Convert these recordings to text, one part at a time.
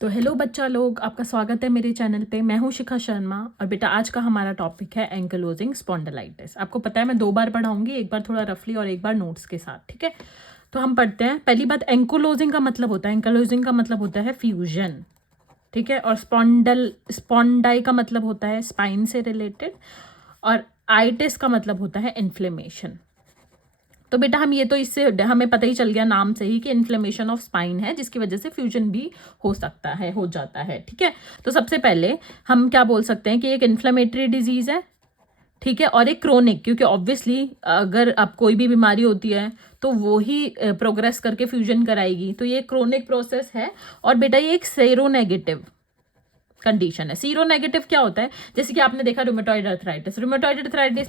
तो हेलो बच्चा लोग, आपका स्वागत है मेरे चैनल पे। मैं हूँ शिखा शर्मा और बेटा आज का हमारा टॉपिक है एंकिलोजिंग स्पॉन्डिलाइटिस। आपको पता है मैं 2 बार पढ़ाऊंगी, एक बार थोड़ा रफली और एक बार नोट्स के साथ, ठीक है। तो हम पढ़ते हैं। पहली बात, एंकिलोजिंग का मतलब होता है, एंकिलोजिंग का मतलब होता है फ्यूजन, ठीक है। और स्पॉन्डाई का मतलब होता है स्पाइन से रिलेटेड, और आइटिस का मतलब होता है इन्फ्लेमेशन। तो बेटा हम ये तो इससे हमें पता ही चल गया नाम से ही कि इन्फ्लेमेशन ऑफ स्पाइन है, जिसकी वजह से फ्यूजन भी हो सकता है, हो जाता है, ठीक है। तो सबसे पहले हम क्या बोल सकते हैं कि एक इन्फ्लेमेटरी डिजीज है, ठीक है, और एक क्रोनिक, क्योंकि ऑब्वियसली अगर अब कोई भी बीमारी होती है तो वो ही प्रोग्रेस करके फ्यूजन कराएगी, तो ये क्रोनिक प्रोसेस है। और बेटा ये एक सेरोनेगेटिव कंडीशन है। सीरो नेगेटिव क्या होता है, जैसे कि आपने देखा रूमेटॉइड अर्थराइटिस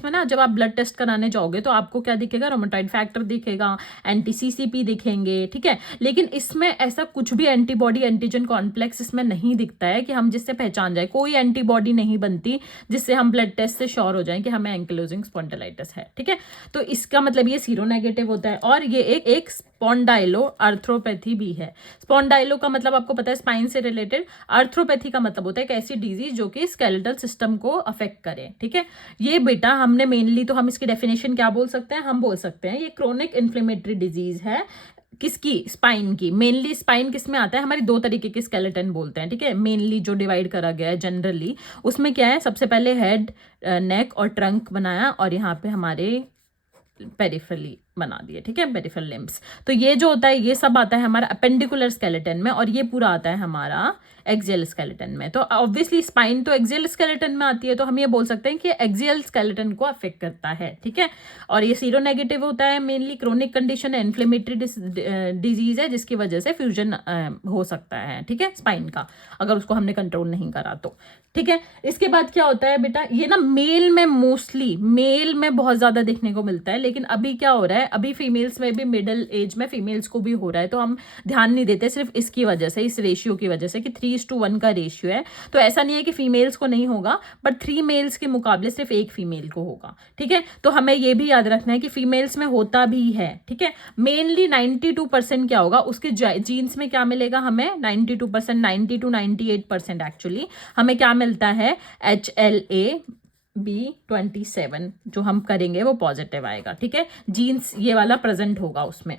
में ना, जब आप ब्लड टेस्ट कराने जाओगे तो आपको क्या दिखेगा, रूमेटॉइड फैक्टर दिखेगा, एंटी-सीसीपी दिखेंगे, ठीक है। लेकिन इसमें ऐसा कुछ भी एंटीबॉडी एंटीजन कॉम्प्लेक्स इसमें नहीं दिखता है कि हम जिससे पहचान जाए। कोई एंटीबॉडी नहीं बनती जिससे हम ब्लड टेस्ट से श्योर हो जाए कि हमें एंकिलोजिंग स्पॉन्डिलाइटिस है, ठीक है। तो इसका मतलब ये सीरो नेगेटिव होता है। और ये एक स्पॉन्डाइलो अर्थ्रोपैथी भी है। स्पॉन्डाइलो का मतलब आपको पता है स्पाइन से रिलेटेड, अर्थ्रोपैथी का मतलब होता है एक ऐसी डिजीज जो कि स्केलेटल सिस्टम को अफेक्ट करे, ठीक है। ये बेटा हमने मेनली, तो हम इसकी डेफिनेशन क्या बोल सकते हैं, हम बोल सकते हैं ये क्रोनिक इन्फ्लेमेटरी डिजीज है। किसकी? स्पाइन की। मेनली स्पाइन किस में आता है, हमारी 2 तरीके के स्केलेटन बोलते हैं, ठीक है। मेनली जो डिवाइड करा गया है जनरली, उसमें क्या है, सबसे पहले हेड, नेक और ट्रंक बनाया, और यहाँ पे हमारे पेरिफेरली बना दिए, ठीक है, पेरिफेरल लिम्ब्स। तो ये जो होता है ये सब आता है हमारा अपेंडिकुलर स्केलेटन में, और ये पूरा आता है हमारा एक्सियल स्केलेटन में। तो ऑब्वियसली स्पाइन तो एक्सियल स्केलेटन में आती है, तो हम ये बोल सकते हैं कि एक्सियल स्केलेटन को अफेक्ट करता है, ठीक है। और ये सीरो नेगेटिव होता है, मेनली क्रोनिक कंडीशन है, इन्फ्लेमेटरी डिजीज है, जिसकी वजह से फ्यूजन हो सकता है, ठीक है, स्पाइन का, अगर उसको हमने कंट्रोल नहीं करा तो, ठीक है। इसके बाद क्या होता है बेटा, ये ना मेल में, मोस्टली मेल में बहुत ज्यादा देखने को मिलता है, लेकिन अभी क्या हो रहा है, अभी फीमेल्स में भी, मिडिल एज में फीमेल्स को भी हो रहा है, तो हम ध्यान नहीं देते सिर्फ इसकी वजह से, इस रेशियो की वजह से कि 3:1 का रेशियो है। तो ऐसा नहीं है कि फीमेल्स को नहीं होगा, बट 3 मेल्स के मुकाबले सिर्फ 1 फीमेल को होगा, ठीक है। तो हमें ये भी याद रखना है कि फीमेल्स में होता भी है, ठीक है। मेनली 92% क्या होगा, उसके जीन्स में क्या मिलेगा हमें, 92%, 90 to 98% एक्चुअली हमें क्या मिलता है, HLA-B27 जो हम करेंगे वो पॉजिटिव आएगा, ठीक है। जीन्स ये वाला प्रेजेंट होगा उसमें।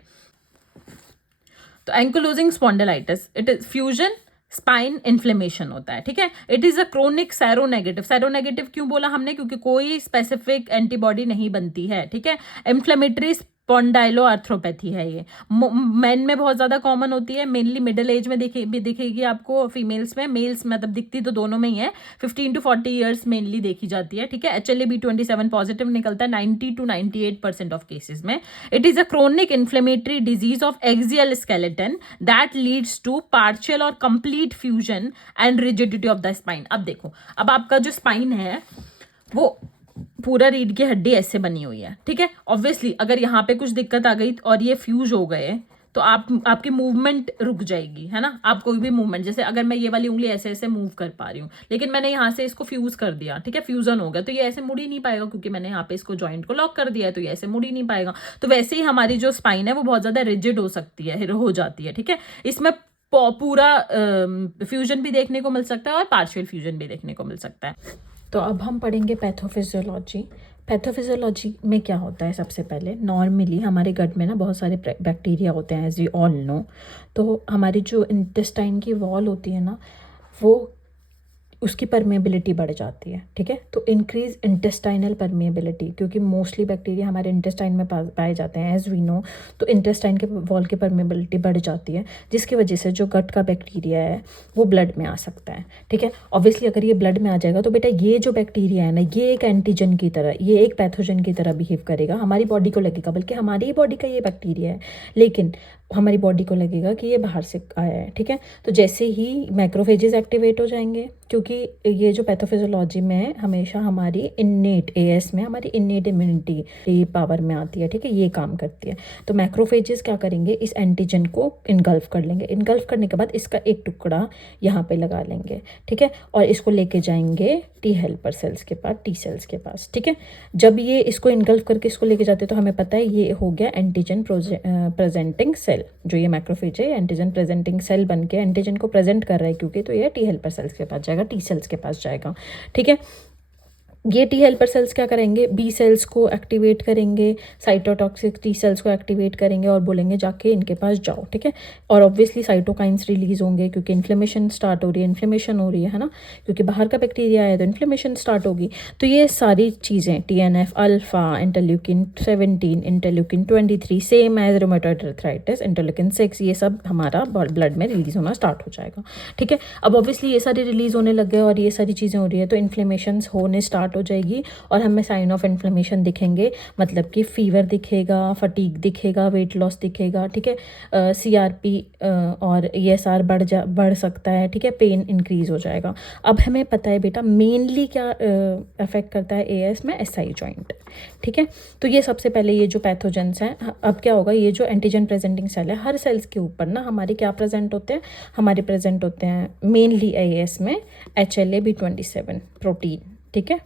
तो ankylosing spondylitis, it is fusion spine inflammation होता है, ठीक है। It is a chronic seronegative. Seronegative क्यों बोला हमने, क्योंकि कोई स्पेसिफिक एंटीबॉडी नहीं बनती है, ठीक है। इन्फ्लेमेटरी स्पॉन्डाइलो अर्थ्रोपैथी है ये। मेन में बहुत ज्यादा कॉमन होती है, मेनली मिडिल एज में दिखेगी आपको, फीमेल्स में, मेल्स मतलब दिखती तो दोनों में ही है, 15 to 40 ईयर्स मेनली देखी जाती है, ठीक है। HLA-B27 पॉजिटिव निकलता है 90 to 98% ऑफ केसेस में। It is a chronic inflammatory disease of axial skeleton that leads to partial और complete fusion and rigidity of the spine. अब देखो, अब आपका जो स्पाइन है वो पूरा रीढ़ की हड्डी ऐसे बनी हुई है, ठीक है। ऑब्वियसली अगर यहाँ पे कुछ दिक्कत आ गई और ये फ्यूज हो गए तो आपकी मूवमेंट रुक जाएगी, है ना। आप कोई भी मूवमेंट, जैसे अगर मैं ये वाली उंगली ऐसे ऐसे मूव कर पा रही हूँ, लेकिन मैंने यहाँ से इसको फ्यूज कर दिया, ठीक है, फ्यूजन हो गया, तो ये ऐसे मुड़ ही नहीं पाएगा, क्योंकि मैंने यहाँ पे इसको जॉइंट को लॉक कर दिया है, तो ये ऐसे मुड़ ही नहीं पाएगा। तो वैसे ही हमारी जो स्पाइन है वो बहुत ज्यादा रिजिड हो सकती है, हो जाती है, ठीक है। इसमें पूरा फ्यूजन भी देखने को मिल सकता है और पार्शियल फ्यूजन भी देखने को मिल सकता है। तो अब हम पढ़ेंगे पैथोफिजियोलॉजी। पैथोफिजियोलॉजी में क्या होता है, सबसे पहले नॉर्मली हमारे गट में ना बहुत सारे बैक्टीरिया होते हैं, एज वी ऑल नो। तो हमारी जो इंटेस्टाइन की वॉल होती है ना, वो उसकी परमेबिलिटी बढ़ जाती है, ठीक है। तो इंक्रीज इंटेस्टाइनल परमेबिलिटी, क्योंकि मोस्टली बैक्टीरिया हमारे इंटेस्टाइन में पाए जाते हैं, एज वी नो। तो इंटेस्टाइन के वॉल की परमेबिलिटी बढ़ जाती है, जिसकी वजह से जो गट का बैक्टीरिया है वो ब्लड में आ सकता है, ठीक है। ऑब्वियसली अगर ये ब्लड में आ जाएगा तो बेटा ये जो बैक्टीरिया है ना, ये एक एंटीजन की तरह, ये एक पैथोजन की तरह बिहेव करेगा, हमारी बॉडी को लगेगा, बल्कि हमारी ही बॉडी का ये बैक्टीरिया है, लेकिन हमारी बॉडी को लगेगा कि ये बाहर से आया है, ठीक है। तो जैसे ही मैक्रोफेजेस एक्टिवेट हो जाएंगे, क्योंकि ये जो पैथोफिजियोलॉजी में हमेशा हमारी इन्नेट, एएस में हमारी इन्नेट इम्यूनिटी पावर में आती है, ठीक है, ये काम करती है। तो मैक्रोफेजेस क्या करेंगे, इस एंटीजन को इनगल्फ कर लेंगे, इनगल्फ करने के बाद इसका एक टुकड़ा यहाँ पे लगा लेंगे, ठीक है, और इसको लेके जाएंगे टी हेल्पर सेल्स के पास, टी सेल्स के पास, ठीक है। जब ये इसको इनगल्फ करके इसको लेके जाते हैं तो हमें पता है ये हो गया एंटीजन प्रेजेंटिंग सेल, सेल, जो ये मैक्रोफेज है एंटीजन प्रेजेंटिंग सेल बन के एंटीजन को प्रेजेंट कर रहा है क्योंकि, तो ये टी हेल्पर सेल्स के पास जाएगा, टी सेल्स के पास जाएगा। ठीक है, ये टी हेल्पर सेल्स क्या करेंगे, बी सेल्स को एक्टिवेट करेंगे, साइटोटॉक्सिक टी सेल्स को एक्टिवेट करेंगे और बोलेंगे जाके इनके पास जाओ। ठीक है, और ऑब्वियसली साइटोकाइंस रिलीज होंगे क्योंकि इन्फ्लेमेशन स्टार्ट हो रही है, इन्फ्लेमेशन हो रही है ना, क्योंकि बाहर का बैक्टीरिया है तो इन्फ्लेमेशन स्टार्ट होगी। तो ये सारी चीज़ें TNF alpha, interleukin 17, interleukin 23, same as rheumatoid arthritis, interleukin 6, ये सब हमारा ब्लड में रिलीज होना स्टार्ट हो जाएगा। ठीक है, अब ऑब्वियसली ये सारे रिलीज होने लग गए और ये सारी चीज़ें हो रही है तो इन्फ्लेमेशन होने स्टार्ट हो जाएगी और हमें साइन ऑफ इन्फ्लेमेशन दिखेंगे, मतलब कि फीवर दिखेगा, फटीग दिखेगा, वेट लॉस दिखेगा। ठीक है, CRP और ESR बढ़ सकता है। ठीक है, पेन इंक्रीज हो जाएगा। अब हमें पता है बेटा मेनली क्या अफेक्ट करता है AS में, SI जॉइंट। ठीक है, तो ये सबसे पहले ये जो पैथोजेंस हैं, अब क्या होगा, ये जो एंटीजन प्रेजेंटिंग सेल है, हर सेल्स के ऊपर ना हमारे क्या प्रेजेंट होते हैं, हमारे प्रेजेंट होते हैं मेनली AS में HLA-B27 प्रोटीन। ठीक है,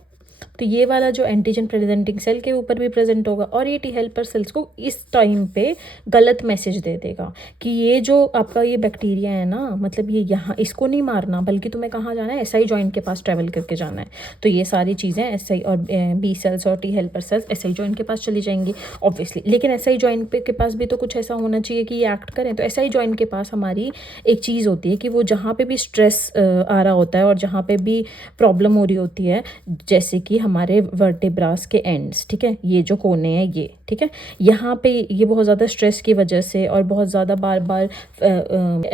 तो ये वाला जो एंटीजन प्रेजेंटिंग सेल के ऊपर भी प्रेजेंट होगा और ये टी हेल्पर सेल्स को इस टाइम पे गलत मैसेज दे देगा कि ये जो आपका ये बैक्टीरिया है ना, मतलब ये यहाँ इसको नहीं मारना बल्कि तुम्हें कहाँ जाना है, SI जॉइंट के पास ट्रेवल करके जाना है। तो ये सारी चीज़ें SI और B सेल्स और T helper sales SI joint के पास चली जाएंगी ऑब्वियसली। लेकिन SI जॉइंट के पास भी तो कुछ ऐसा होना चाहिए कि ये एक्ट करें। तो SI जॉइंट के पास हमारी एक चीज़ होती है कि वो जहाँ पे भी स्ट्रेस आ रहा होता है और जहाँ पे भी प्रॉब्लम हो रही होती है, जैसे कि हमारे वर्टेब्रास के एंड्स, ठीक है, ये जो कोने हैं ये, ठीक है, यहाँ पे ये बहुत ज़्यादा स्ट्रेस की वजह से और बहुत ज़्यादा बार बार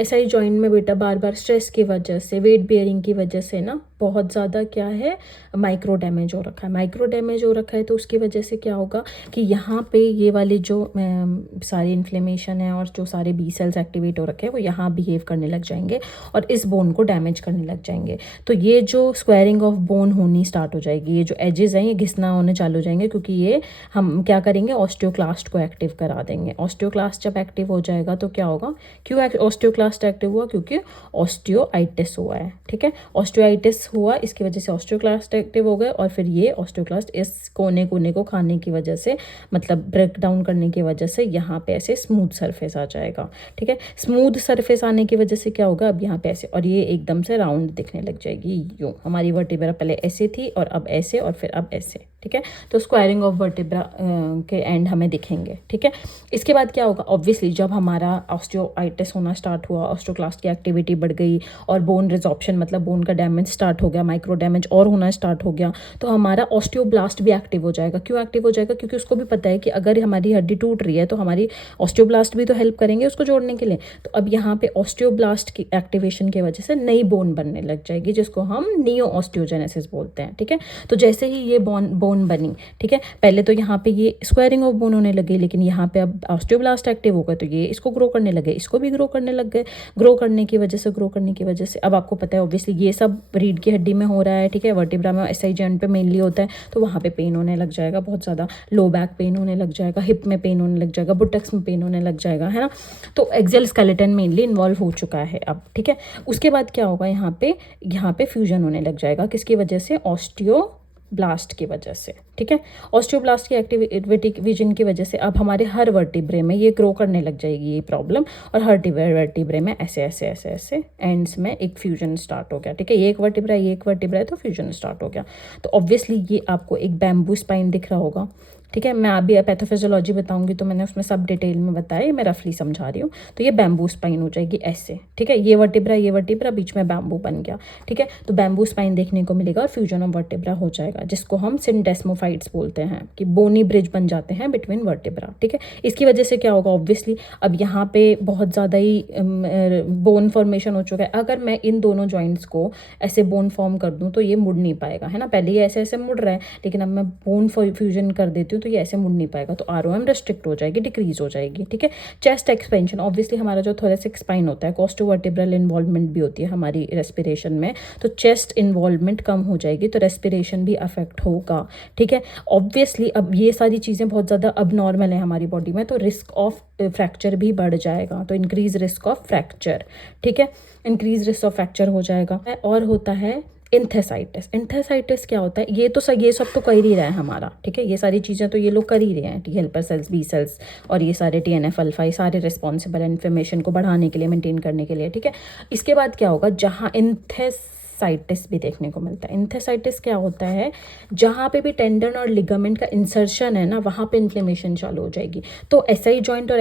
SI जॉइंट में बेटा बार बार स्ट्रेस की वजह से, वेट बेयरिंग की वजह से ना बहुत ज़्यादा क्या है, माइक्रो डैमेज हो रखा है। माइक्रो डैमेज हो रखा है तो उसकी वजह से क्या होगा कि यहाँ पे ये वाले जो सारी इन्फ्लेमेशन है और जो सारे B सेल्स एक्टिवेट हो रखे हैं वो यहाँ बिहेव करने लग जाएंगे और इस बोन को डैमेज करने लग जाएंगे। तो ये जो स्क्वायरिंग ऑफ बोन होनी स्टार्ट हो जाएगी, ये जो एजेस हैं ये घिसना होने चालू हो जाएंगे क्योंकि ये हम क्या करेंगे, ऑस्टियोक्लास्ट को एक्टिव करा देंगे। ऑस्टियोक्लास्ट जब एक्टिव हो जाएगा तो क्या होगा, क्यों ऑस्टियोक्लास्ट एक्टिव हुआ, क्योंकि ऑस्टियोआइटिस हुआ है। ठीक है, ऑस्टियोआइटिस हुआ, इसकी वजह से ऑस्टियोक्लास्ट एक्टिव हो गए और फिर ये ऑस्टियोक्लास्ट इस कोने को खाने की वजह से, मतलब ब्रेक डाउन करने की वजह से यहाँ पे ऐसे स्मूथ सरफेस आ जाएगा। ठीक है, स्मूथ सरफेस आने की वजह से क्या होगा, अब यहाँ पे ऐसे और ये एकदम से राउंड दिखने लग जाएगी। यूँ हमारी वर्टिब्रा पहले ऐसे थी और अब ऐसे और फिर अब ऐसे। ठीक है, तो स्क्वायरिंग ऑफ वर्टिब्रा के एंड हमें दिखेंगे। ठीक है, इसके बाद क्या होगा, ऑब्वियसली जब हमारा ऑस्टियोआइटिस होना स्टार्ट हुआ, ऑस्टियोक्लास्ट की एक्टिविटी बढ़ गई और बोन रिजॉर्प्शन मतलब बोन का डैमेज स्टार्ट हो गया, माइक्रो डैमेज और होना स्टार्ट हो गया, तो हमारा ऑस्टियोब्लास्ट भी एक्टिव हो जाएगा। क्यों एक्टिव हो जाएगा, क्योंकि उसको भी पता है कि अगर हमारी हड्डी टूट रही है तो हमारी ऑस्टियोब्लास्ट भी तो हेल्प करेंगे उसको जोड़ने के लिए। तो अब यहाँ पे ऑस्टियोब्लास्ट की एक्टिवेशन की वजह से नई बोन बनने लग जाएगी जिसको हम नियो ऑस्टियोजेनेसिस बोलते हैं। ठीक है, तो जैसे ही ये बोन बनी, ठीक है, पहले तो यहाँ पे ये स्क्वायरिंग ऑफ बोन होने लगे, लेकिन यहाँ पे अब ऑस्टियोब्लास्ट एक्टिव हो गए तो ये इसको ग्रो करने लगे, इसको भी ग्रो करने लग गए। ग्रो करने की वजह से अब आपको पता है ऑब्वियसली ये सब रीढ़ की हड्डी में हो रहा है। ठीक है, वर्टिब्रा में SI जॉइंट पे मेनली होता है तो वहाँ पे पेन होने लग जाएगा, बहुत ज़्यादा लो बैक पेन होने लग जाएगा, हिप में पेन होने लग जाएगा, बुटक्स में पेन होने लग जाएगा, है ना। तो एक्सेल स्केलेटन मेनली इन्वॉल्व हो चुका है अब। ठीक है, उसके बाद क्या होगा, यहाँ पे फ्यूजन होने लग जाएगा, किसकी वजह से, ऑस्टियोब्लास्ट की वजह से। ठीक है, ऑस्टियोब्लास्ट की एक्टिविटी विजन की वजह से अब हमारे हर वर्टिब्रे में ये ग्रो करने लग जाएगी ये प्रॉब्लम और हर वर्टिब्रे में ऐसे ऐसे ऐसे ऐसे एंड्स में एक फ्यूजन स्टार्ट हो गया। ठीक है, ये एक वर्टिब्रा है तो फ्यूजन स्टार्ट हो गया। तो ऑब्वियसली ये आपको एक बैम्बू स्पाइन दिख रहा होगा। ठीक है, मैं अभी पैथोफिजियोलॉजी बताऊंगी तो मैंने उसमें सब डिटेल में बताया, मैं रफली समझा रही हूँ। तो ये बैम्बू स्पाइन हो जाएगी ऐसे। ठीक है, ये वर्टिब्रा बीच में बैम्बू बन गया। ठीक है, तो बैम्बू स्पाइन देखने को मिलेगा और फ्यूजन ऑफ वर्टिब्रा हो जाएगा, जिसको हम सिंडेस्मोफाइट्स बोलते हैं, कि बोनी ब्रिज बन जाते हैं बिटवीन वर्टिब्रा। ठीक है, इसकी वजह से क्या होगा, ऑब्वियसली अब यहाँ पे बहुत ज़्यादा ही बोन फॉर्मेशन हो चुका है। अगर मैं इन दोनों जॉइंट्स को ऐसे बोन फॉर्म कर दूँ तो ये मुड़ नहीं पाएगा, है ना। पहले ये ऐसे ऐसे मुड़ रहा है, लेकिन अब मैं बोन फ्यूजन कर देती हूँ तो ये ऐसे मुड़ नहीं पाएगा, तो ROM रेस्ट्रिक्ट हो जाएगी, डिक्रीज हो जाएगी। ठीक है, चेस्ट एक्सपेंशन, ऑब्वियसली हमारा जो थोरेसिक स्पाइन होता है, कोस्टोवर्टिब्रल इन्वॉल्वमेंट भी होती है हमारी रेस्पिरेशन में, तो चेस्ट इन्वॉल्वमेंट कम हो जाएगी तो रेस्पिरेशन भी अफेक्ट होगा। ठीक है, ऑब्वियसली अब ये सारी चीज़ें बहुत ज़्यादा अब नॉर्मल है हमारी बॉडी में, तो रिस्क ऑफ फ्रैक्चर भी बढ़ जाएगा, तो इंक्रीज रिस्क ऑफ फ्रैक्चर। ठीक है, इंक्रीज रिस्क ऑफ फ्रैक्चर हो जाएगा। और होता है इंथेसाइटिस क्या होता है, ये सब तो कर ही रहा है हमारा, ठीक है, ये सारी चीज़ें तो ये लोग कर ही रहे हैं, T helper cells, B cells और ये सारे TNF अल्फा, ये सारे रिस्पॉन्सिबल इन्फ्लेमेशन को बढ़ाने के लिए, मेंटेन करने के लिए, ठीक है। इसके बाद क्या होगा, जहाँ इंथेसाइटिस भी देखने को मिलता है। इंथेसाइटिस क्या होता है, जहाँ पे भी टेंडन और लिगामेंट का इंसर्शन है ना, वहाँ पे इन्फ्लेमेशन चालू हो जाएगी। तो SI जॉइंट और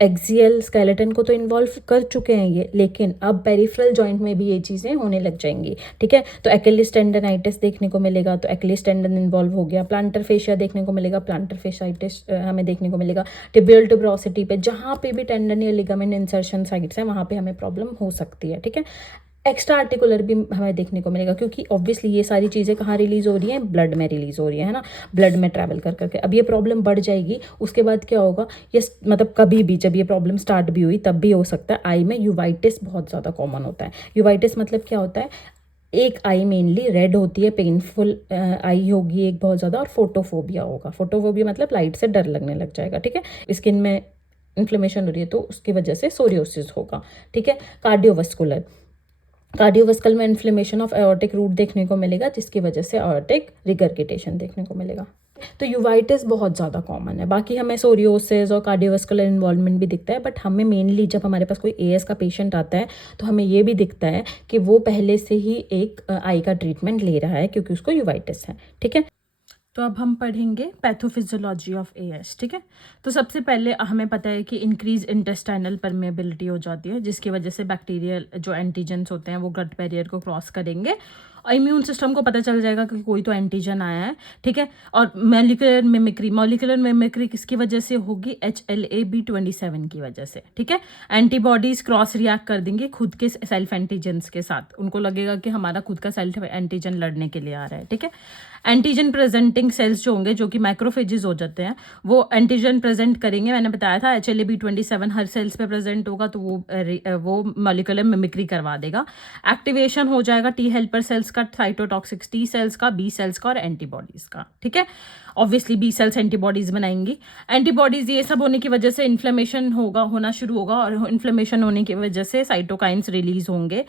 एक्सियल स्केलेटन को तो इन्वॉल्व कर चुके हैं ये, लेकिन अब पेरिफेरल जॉइंट में भी ये चीज़ें होने लग जाएंगी, ठीक है। तो एक्लिस टेंडनाइटिस देखने को मिलेगा, तो एक्लिस टेंडन इन्वॉल्व हो गया। प्लांटर फेशिया देखने को मिलेगा, प्लांटर फेशियाइटिस हमें देखने को मिलेगा। टिबियल ट्यूबरोसिटी पे, जहाँ पे भी टेंडन या लिगामेंट इंसर्शन साइट्स हैं, वहाँ पे हमें प्रॉब्लम हो सकती है, ठीक है। एक्स्ट्रा आर्टिकुलर भी हमें देखने को मिलेगा, क्योंकि ऑब्वियसली ये सारी चीज़ें कहाँ रिलीज हो रही हैं, ब्लड में रिलीज हो रही है ना, ब्लड में ट्रैवल कर करके। अब ये प्रॉब्लम बढ़ जाएगी, उसके बाद क्या होगा, ये मतलब कभी भी जब ये प्रॉब्लम स्टार्ट भी हुई तब भी हो सकता है। आई में यूवाइटिस बहुत ज़्यादा कॉमन होता है। यूवाइटिस मतलब क्या होता है, एक आई मेनली रेड होती है, पेनफुल आई होगी एक बहुत ज़्यादा, और फोटोफोबिया होगा। फोटोफोबिया मतलब लाइट से डर लगने लग जाएगा, ठीक है। स्किन में इन्फ्लेमेशन हो रही है तो उसकी वजह से सोरियोसिस होगा, ठीक है। कार्डियोवास्कुलर में इन्फ्लेमेशन ऑफ एओर्टिक रूट देखने को मिलेगा, जिसकी वजह से एओर्टिक रिगर्गिटेशन देखने को मिलेगा। तो यूवाइटिस बहुत ज़्यादा कॉमन है। बाकी हमें सोरियोसिस और कार्डियोवास्कुलर इन्वॉल्वमेंट भी दिखता है, बट हमें मेनली जब हमारे पास कोई AS का पेशेंट आता है तो हमें ये भी दिखता है कि वो पहले से ही एक आई का ट्रीटमेंट ले रहा है, क्योंकि उसको यूवाइटिस है, ठीक है। तो अब हम पढ़ेंगे पैथोफिजियोलॉजी ऑफ AS, ठीक है। तो सबसे पहले हमें पता है कि इंक्रीज इंटेस्टाइनल परमेबिलिटी हो जाती है, जिसकी वजह से बैक्टीरियल जो एंटीजेंस होते हैं वो गट बैरियर को क्रॉस करेंगे और इम्यून सिस्टम को पता चल जाएगा कि कोई तो एंटीजन आया है, ठीक है। और मॉलिक्यूलर मिमिक्री किसकी वजह से होगी, HLA-B27 की वजह से, ठीक है। एंटीबॉडीज क्रॉस रिएक्ट कर देंगे खुद के सेल्फ एंटीजेंस के साथ, उनको लगेगा कि हमारा खुद का सेल्फ एंटीजन लड़ने के लिए आ रहा है, ठीक है। एंटीजन प्रेजेंटिंग सेल्स जो होंगे, जो कि माइक्रोफेजेस हो जाते हैं, वो एंटीजन प्रेजेंट करेंगे। मैंने बताया था HLA-B27 हर सेल्स पे प्रेजेंट होगा, तो वो मॉलिक्यूलर मिमिक्री करवा देगा। एक्टिवेशन हो जाएगा टी हेल्पर सेल्स का, साइटोटॉक्सिक टी सेल्स का, बी सेल्स का और एंटीबॉडीज का, ठीक है। ऑब्वियसली बी सेल्स एंटीबॉडीज बनाएंगी। एंटीबॉडीज ये सब होने की वजह से इन्फ्लेमेशन होना शुरू होगा, और इन्फ्लेमेशन होने की वजह से साइटोकाइंस रिलीज होंगे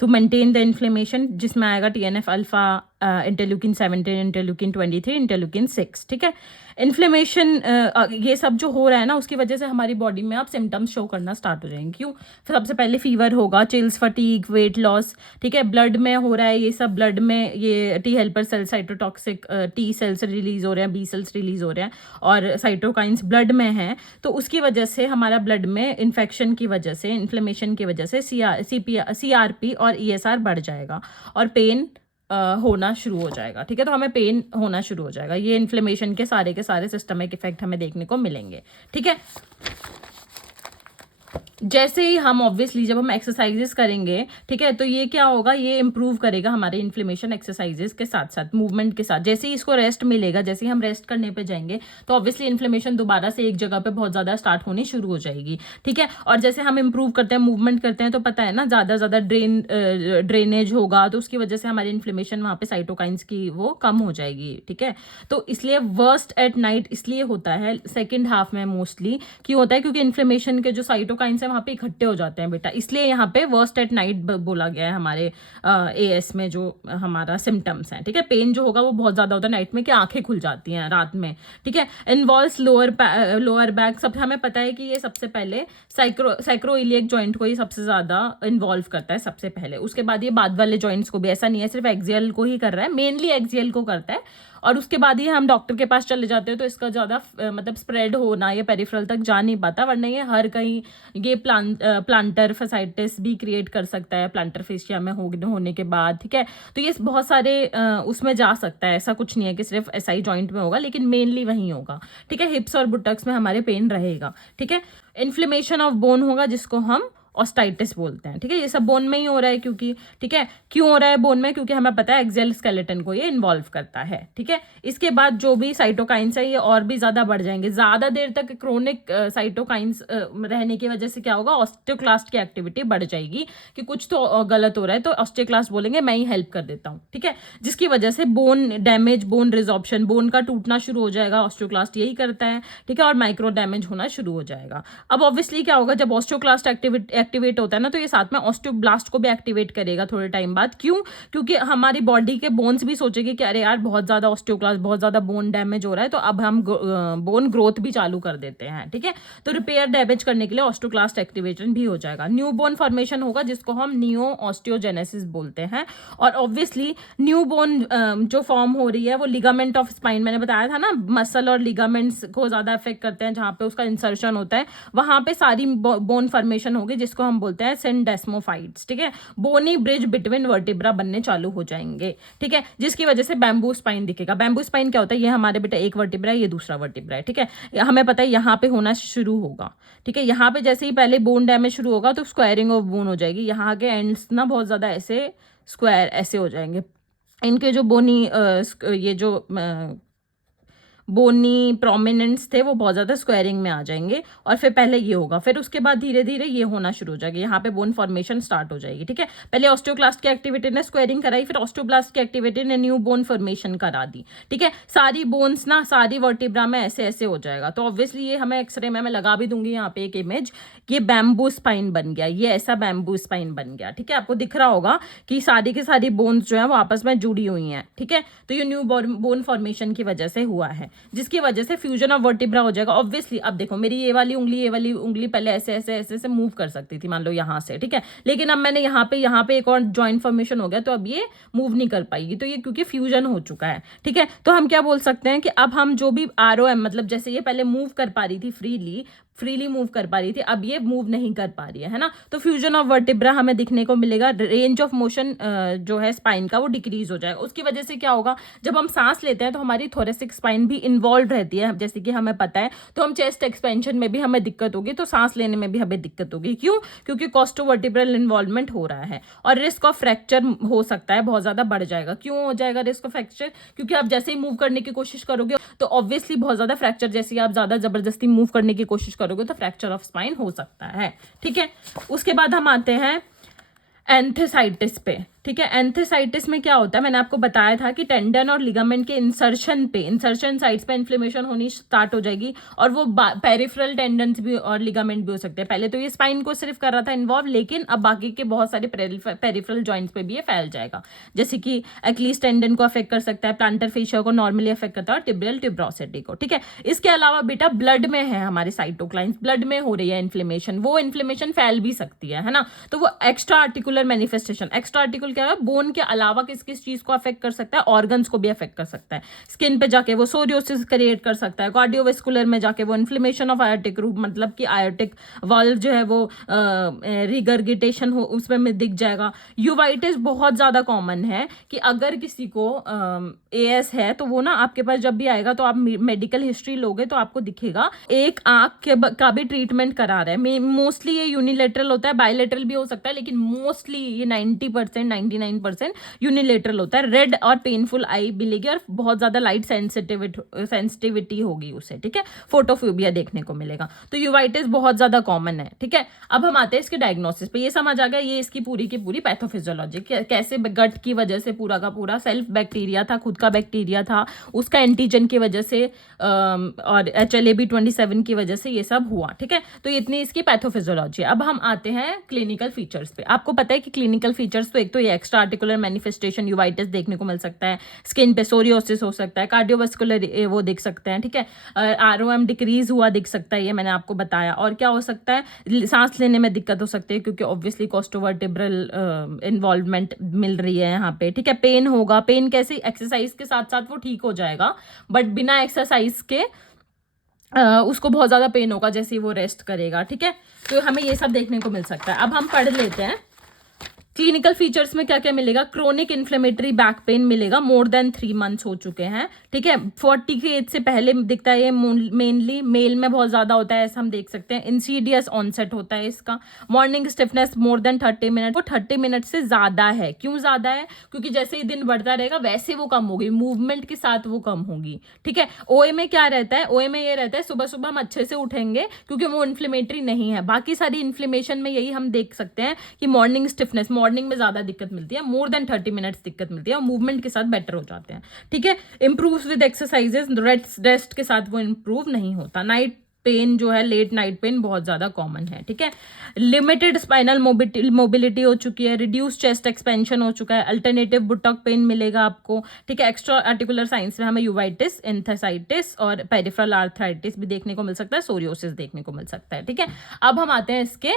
टू मेंटेन द इन्फ्लेमेशन, जिसमें आएगा TNF alpha, interleukin 17, interleukin 23, interleukin 6, ठीक है। इन्फ्लेमेशन ये सब जो हो रहा है ना, उसकी वजह से हमारी बॉडी में अब सिम्टम्स शो करना स्टार्ट हो जाएंगे। क्यों, सबसे पहले फीवर होगा, चिल्स, फटीग, वेट लॉस, ठीक है। ब्लड में हो रहा है ये सब, ब्लड में ये T helper cell, cytotoxic T cells release हो रहे हैं, बी सेल्स रिलीज हो रहे हैं, और साइटोकाइंस ब्लड में हैं, तो उसकी वजह से हमारा ब्लड में इन्फेक्शन की वजह से, इन्फ्लेमेशन की वजह से CRP और ESR बढ़ जाएगा और पेन होना शुरू हो जाएगा, ठीक है। तो हमें पेन होना शुरू हो जाएगा। ये इन्फ्लेमेशन के सारे सिस्टमिक इफेक्ट हमें देखने को मिलेंगे, ठीक है। जैसे ही हम ऑब्वियसली जब हम एक्सरसाइजेस करेंगे, ठीक है, तो ये क्या होगा, ये इंप्रूव करेगा हमारे इन्फ्लेमेशन एक्सरसाइजेस के साथ साथ, मूवमेंट के साथ। जैसे ही इसको रेस्ट मिलेगा, जैसे ही हम रेस्ट करने पे जाएंगे, तो ऑब्वियसली इन्फ्लेमेशन दोबारा से एक जगह पे बहुत ज़्यादा स्टार्ट होनी शुरू हो जाएगी, ठीक है। और जैसे हम इंप्रूव करते हैं, मूवमेंट करते हैं, तो पता है ना, ज़्यादा ड्रेनेज होगा, तो उसकी वजह से हमारी इन्फ्लेमेशन वहाँ पे साइटोकाइंस की वो कम हो जाएगी, ठीक है। तो इसलिए वर्स्ट एट नाइट इसलिए होता है सेकेंड हाफ में मोस्टली, क्यों होता है, क्योंकि इन्फ्लेमेशन के जो साइटोकाइंस वहाँ पे इकट्ठे हो जाते हैं बेटा, इसलिए यहाँ पे वर्स्ट एट नाइट बोला गया है हमारे AS में जो हमारा सिम्टम्स हैं, ठीक है। पेन जो होगा वो बहुत ज्यादा होता है नाइट में, कि आंखें खुल जाती हैं रात में, ठीक है। इन्वॉल्व्स लोअर बैक, सब हमें पता है कि ये सबसे पहले साइक्रोइलियक जॉइंट को ही सबसे ज्यादा इन्वॉल्व करता है सबसे पहले, उसके बाद ये बाद वाले जॉइंट्स को भी। ऐसा नहीं है सिर्फ एक्सियल को ही कर रहा है, मेनली एक्सियल को करता है, और उसके बाद ही हम डॉक्टर के पास चले जाते हैं, तो इसका ज़्यादा मतलब स्प्रेड होना, ये पेरिफेरल तक जा नहीं पाता, वरना ये हर कहीं ये प्लांटर फसाइटिस भी क्रिएट कर सकता है, प्लांटर फेशिया में होने के बाद, ठीक है। तो ये बहुत सारे उसमें जा सकता है, ऐसा कुछ नहीं है कि सिर्फ SI जॉइंट में होगा, लेकिन मेनली वहीं होगा, ठीक है। हिप्स और बुटक्स में हमारे पेन रहेगा, ठीक है। इन्फ्लेमेशन ऑफ बोन होगा, जिसको हम ऑस्टाइटिस बोलते हैं, ठीक है। ये सब बोन में ही हो रहा है, क्योंकि, ठीक है, क्यों हो रहा है बोन में, क्योंकि हमें पता है एक्सियल स्केलेटन को ये इन्वॉल्व करता है, ठीक है। इसके बाद जो भी साइटोकाइंस है ये और भी ज्यादा बढ़ जाएंगे, ज्यादा देर तक क्रोनिक साइटोकाइंस रहने की वजह से क्या होगा, ऑस्टियोक्लास्ट की एक्टिविटी बढ़ जाएगी, कि कुछ तो गलत हो रहा है, तो ऑस्टियोक्लास्ट बोलेंगे मैं ही हेल्प कर देता हूँ, ठीक है। जिसकी वजह से bone damage, bone resorption, bone का टूटना शुरू हो जाएगा, ऑस्टियोक्लास्ट यही करता है, ठीक है, और माइक्रो डैमेज होना शुरू हो जाएगा। अब ऑब्वियसली क्या होगा, जब ऑस्टियोक्लास्ट एक्टिवेट होता है ना, तो ये साथ में ऑस्टियोब्लास्ट को भी एक्टिवेट करेगा थोड़े टाइम बाद। क्यों? क्योंकि हमारी बॉडी के बोन्स भी सोचेगी कि अरे यार बहुत ज़्यादा ऑस्टियोब्लास्ट, बहुत ज़्यादा बोन डैमेज हो रहा है, तो अब हम बोन ग्रोथ भी चालू कर देते हैं। ठीक है, तो रिपेयर डैमेज करने के लिए ऑस्टियोक्लास्ट एक्टिवेशन भी हो जाएगा। न्यू बोन फॉर्मेशन होगा जिसको हम नियो ऑस्टियोजेनेसिस बोलते हैं। और ऑब्वियसली न्यू बोन जो फॉर्म हो रही है वो लिगामेंट ऑफ स्पाइन, मैंने बताया था ना, मसल और लिगामेंट्स को ज़्यादा अफेक्ट करते हैं, जहाँ पे उसका इंसर्शन होता है वहाँ पे सारी बोन फॉर्मेशन होगी जिसको हम बोलते हैं सिंडेस्मोफाइट्स। ठीक है, बोनी ब्रिज बिटवीन वर्टिब्रा बनने चालू हो जाएंगे। ठीक है, जिसकी वजह से बैम्बू स्पाइन दिखेगा। बैम्बू स्पाइन क्या होता है? ये हमारे बेटा एक वर्टिब्रा है, ये दूसरा वर्टिब्रा है। ठीक है, हमें पता है यहाँ पे होना शुरू होगा। ठीक है, यहाँ पे जैसे ही पहले बोन डैमेज शुरू होगा तो स्क्वायरिंग ऑफ बोन हो जाएगी। यहाँ के एंड्स ना बहुत ज़्यादा ऐसे स्क्वायर ऐसे हो जाएंगे। इनके जो बोनी ये जो बोनी प्रोमिनेंट्स थे वो बहुत ज़्यादा स्क्वायरिंग में आ जाएंगे। और फिर पहले ये होगा, फिर उसके बाद धीरे धीरे ये होना शुरू हो जाएगा, यहाँ पे बोन फॉर्मेशन स्टार्ट हो जाएगी। ठीक है, पहले ऑस्टियोक्लास्ट की एक्टिविटी ने स्क्वायरिंग कराई, फिर ऑस्टियोब्लास्ट की एक्टिविटी ने न्यू बोन फॉर्मेशन करा दी। ठीक है, सारी बोन्स ना सारी वर्टिब्रा में ऐसे ऐसे हो जाएगा। तो ऑब्वियसली ये हमें एक्सरे में मैं लगा भी दूंगी यहाँ पे एक इमेज, ये बैम्बू स्पाइन बन गया, ये ऐसा बैम्बू स्पाइन बन गया। ठीक है, आपको दिख रहा होगा कि सारी की सारी बोन्स जो है वो आपस में जुड़ी हुई हैं। ठीक है, तो ये न्यू बोन फॉर्मेशन की वजह से हुआ है, जिसकी वजह से फ्यूजन ऑफ वर्टिब्रा हो जाएगा। ऑब्वियसली अब देखो मेरी ये वाली उंगली पहले ऐसे ऐसे ऐसे ऐसे मूव कर सकती थी, मान लो यहाँ से। ठीक है, लेकिन अब मैंने यहाँ पे एक और जॉइंट फॉर्मेशन हो गया, तो अब ये मूव नहीं कर पाएगी, तो ये क्योंकि फ्यूजन हो चुका है। ठीक है, तो हम क्या बोल सकते हैं कि अब हम जो भी ROM, मतलब जैसे ये पहले मूव कर पा रही थी फ्रीली मूव कर पा रही थी, अब ये मूव नहीं कर पा रही है ना, तो फ्यूजन ऑफ वर्टिब्रा हमें दिखने को मिलेगा। रेंज ऑफ मोशन जो है स्पाइन का वो डिक्रीज हो जाएगा। उसकी वजह से क्या होगा, जब हम सांस लेते हैं तो हमारी थोरेसिक स्पाइन भी इन्वॉल्व रहती है, जैसे कि हमें पता है। तो हम चेस्ट एक्सपेंशन में भी हमें दिक्कत होगी, तो सांस लेने में भी हमें दिक्कत होगी। क्यों? क्योंकि कॉस्टोवर्टिब्रल इन्वॉल्वमेंट हो रहा है और रिस्क ऑफ फ्रैक्चर हो सकता है, बहुत ज्यादा बढ़ जाएगा। क्यों हो जाएगा रिस्क ऑफ फ्रैक्चर? क्योंकि आप जैसे ही मूव करने की कोशिश करोगे तो ऑब्वियसली बहुत ज्यादा फ्रैक्चर, जैसे ही आप ज्यादा जबरदस्ती मूव करने की कोशिश करोगे तो फ्रैक्चर ऑफ स्पाइन हो सकता है। ठीक है, उसके बाद हम आते हैं एंथेसाइटिस पे। ठीक है, एंथेसाइटिस में क्या होता है, मैंने आपको बताया था कि टेंडन और लिगामेंट के इंसर्शन साइट्स पे इन्फ्लेमेशन होनी स्टार्ट हो जाएगी, और वो पेरिफेरल टेंडन्स भी और लिगामेंट भी हो सकते हैं। पहले तो ये स्पाइन को सिर्फ कर रहा था इन्वॉल्व, लेकिन अब बाकी के बहुत सारे पेरिफेरल जॉइंट्स पे भी ये फैल जाएगा, जैसे कि एक्लीस टेंडन को अफेक्ट कर सकता है, प्लांटर फेशिया को नॉर्मली अफेक्ट करता है, और टिबियल ट्यूब्रोसिटी को। ठीक है, इसके अलावा बेटा ब्लड में है, हमारे साइटोकाइन्स ब्लड में हो रही है इन्फ्लेमेशन, वो इन्फ्लेमेशन फैल भी सकती है ना, तो वो extra articular manifestation. Extra articular क्या है? बोन के अलावा किस किस चीज को अफेक्ट कर सकता है? ऑर्गन्स को भी अफेक्ट कर सकता है। स्किन पे जाके वो सोरियोसिस क्रिएट कर सकता है, कार्डियोवेस्कुलर में जाके वो इन्फ्लेमेशन ऑफ आयोटिक रूट, मतलब कि आयोटिक वाल्व जो है वो रिगर्गिटेशन हो उसमें में दिख जाएगा। यूवाइटिस बहुत ज्यादा कॉमन है कि अगर किसी को AS है तो वो ना आपके पास जब भी आएगा तो आप मेडिकल हिस्ट्री लोगे तो आपको दिखेगा एक आंख का भी ट्रीटमेंट करा रहा है। मोस्टली ये यूनिलेटरल होता है, बायलेटरल भी हो सकता है, लेकिन मोस्टली ये 90% 99% यूनिलेटरल होता है। रेड और पेनफुल आई मिलेगी और बहुत ज्यादा लाइट सेंसिटिविटी होगी उसे। ठीक है, फोटोफोबिया देखने को मिलेगा। तो यूवाइटिस बहुत ज्यादा कॉमन है। ठीक है, अब हम आते हैं इसके डायग्नोसिस पे। ये समझ आ गया, ये इसकी पूरी की पूरी पैथोफिजियोलॉजी, कैसे गट की वजह से पूरा का पूरा सेल्फ बैक्टीरिया था, खुद का बैक्टीरिया था, उसका एंटीजन की वजह से और HLA-B27 की वजह से ये सब हुआ। ठीक है, तो इतनी इसकी पैथोफिजियोलॉजी। अब हम आते हैं क्लिनिकल फीचर्स पे। आपको पता है कि क्लिनिकल फीचर्स तो एक तो ये एक्स्ट्रा आर्टिकुलर मैनिफेस्टेशन यूवाइटिस देखने को मिल सकता है, स्किन पे सोरियोसिस हो सकता है, कार्डियोवास्कुलर वो देख सकते हैं। ठीक है, ROM डिक्रीज हुआ दिख सकता है, ये मैंने आपको बताया। और क्या हो सकता है? सांस लेने में दिक्कत हो सकती है, क्योंकि ऑब्वियसली कॉस्टोवर्टिब्रल इन्वॉल्वमेंट मिल रही है यहाँ पे। ठीक है, पेन होगा। पेन कैसे? एक्सरसाइज के साथ साथ वो ठीक हो जाएगा, बट बिना एक्सरसाइज के उसको बहुत ज्यादा पेन होगा जैसे ही वो रेस्ट करेगा। ठीक है, तो हमें ये सब देखने को मिल सकता है। अब हम पढ़ लेते हैं क्लिनिकल फीचर्स में क्या क्या मिलेगा। क्रोनिक इन्फ्लेमेटरी बैक पेन मिलेगा, मोर देन 3 मंथ्स हो चुके हैं। ठीक है, 40 की एज से पहले दिखता है ये, मेनली मेल में बहुत ज्यादा होता है, ऐसा हम देख सकते हैं। इंसीडियस ऑनसेट होता है इसका। Morning stiffness more than 30 minute, वो 30 मिनट से ज्यादा है। क्यों ज्यादा है? क्योंकि जैसे ही दिन बढ़ता रहेगा वैसे वो कम होगी, मूवमेंट के साथ वो कम होगी। ठीक है, OA में क्या रहता है? OA में ये रहता है सुबह सुबह हम अच्छे से उठेंगे क्योंकि वो इन्फ्लेमेटरी नहीं है। बाकी सारी इन्फ्लेमेशन में यही हम देख सकते हैं कि मॉर्निंग स्टिफनेस, मॉर्निंग में ज्यादा दिक्कत मिलती है, मोर देन 30 मिनट्स दिक्कत मिलती है, और मूवमेंट के साथ बेटर हो जाते हैं। ठीक है, इंप्रूव्स विद एक्सरसाइजेस, रेस्ट के साथ वो इंप्रूव नहीं होता। नाइट पेन जो है, लेट नाइट पेन बहुत ज़्यादा कॉमन है, ठीक है। लिमिटेड स्पाइनल मोबिलिटी हो चुकी है, रिड्यूस चेस्ट एक्सपेंशन हो चुका है, अल्टरनेटिव बुटॉक पेन मिलेगा आपको, ठीक है। एक्स्ट्रा आर्टिकुलर साइंस में हमें यूवाइटिस, एंथेसाइटिस और पेरिफेरल आर्थराइटिस भी देखने को मिल सकता है, सोरियोसिस देखने को मिल सकता है, ठीक है। अब हम आते हैं इसके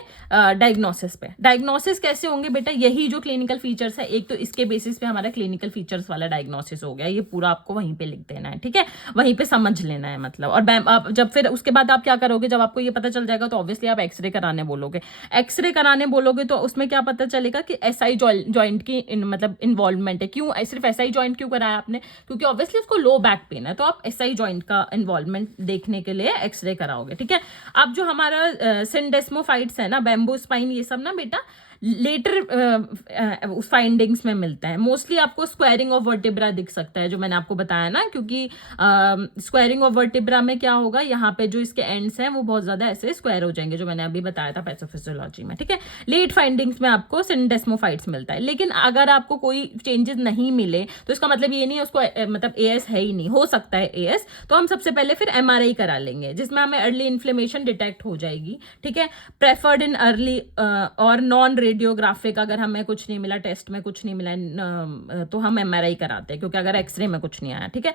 डायग्नोसिस पे। डायग्नोसिस कैसे होंगे बेटा, यही जो क्लिनिकल फीचर्स है, एक तो इसके बेसिस पे हमारा क्लिनिकल फीचर्स वाला डायग्नोसिस हो गया, ये पूरा आपको वहीं पे लिख देना है, ठीक है, वहीं पे समझ लेना है मतलब। और आप जब फिर उसके बाद आप क्या करोगे, जब आपको ये पता चल जाएगा तो ऑब्वियसली आप एक्सरे कराने बोलोगे। एक्सरे कराने बोलोगे तो उसमें क्या पता चलेगा कि एसआई जॉइंट की मतलब इन्वॉल्वमेंट है। क्यों सिर्फ एसआई जॉइंट क्यों कराया आपने, क्योंकि ऑब्वियसली उसको लो बैक पेन है, तो आप एसआई जॉइंट का इन्वॉल्वमेंट देखने के लिए एक्सरे कराओगे, ठीक है। अब जो हमारा सिंडेस्मोफाइट्स है ना, बैम्बू स्पाइन, ये सब ना बेटा लेटर फाइंडिंग्स में मिलता है। मोस्टली आपको स्क्वायरिंग ऑफ वर्टिब्रा दिख सकता है, जो मैंने आपको बताया ना, क्योंकि स्क्वायरिंग ऑफ वर्टिब्रा में क्या होगा, यहाँ पे जो इसके एंड्स हैं वो बहुत ज्यादा ऐसे स्क्वायर हो जाएंगे, जो मैंने अभी बताया था पैथोफिजियोलॉजी में, ठीक है। लेट फाइंडिंग्स में आपको सिंडेस्मोफाइट्स मिलता है। लेकिन अगर आपको कोई चेंजेस नहीं मिले तो इसका मतलब ये नहीं है उसको मतलब एएस है ही नहीं, हो सकता है एएस, तो हम सबसे पहले फिर एमआरआई करा लेंगे, जिसमें हमें अर्ली इन्फ्लेमेशन डिटेक्ट हो जाएगी, ठीक है। प्रेफर्ड इन अर्ली और नॉन रेडियोग्राफिक, अगर हमें कुछ नहीं मिला, टेस्ट में कुछ नहीं मिला, तो हम एमआरआई कराते हैं, क्योंकि अगर एक्सरे में कुछ नहीं आया, ठीक है।